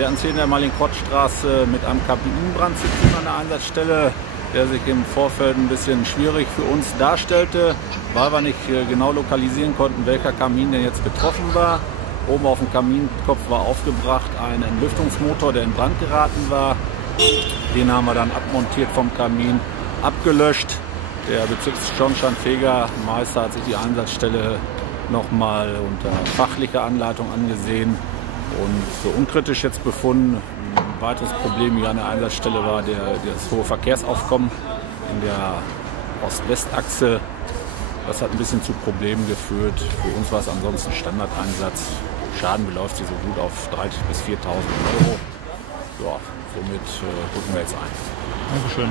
Wir hatten es hier in der Mallinckrodt-Straße mit einem Kabinenbrand zu tun an der Einsatzstelle, der sich im Vorfeld ein bisschen schwierig für uns darstellte, weil wir nicht genau lokalisieren konnten, welcher Kamin denn jetzt betroffen war. Oben auf dem Kaminkopf war aufgebracht ein Entlüftungsmotor, der in Brand geraten war. Den haben wir dann abmontiert vom Kamin, abgelöscht. Der Bezirksschornsteinfegermeister hat sich die Einsatzstelle nochmal unter fachlicher Anleitung angesehen und für unkritisch jetzt befunden. Ein weiteres Problem hier an der Einsatzstelle war das hohe Verkehrsaufkommen in der Ost-West-Achse. Das hat ein bisschen zu Problemen geführt. Für uns war es ansonsten Standardeinsatz. Schaden beläuft sich so gut auf 3.000 bis 4.000 Euro. Ja, somit drücken wir jetzt ein. Dankeschön.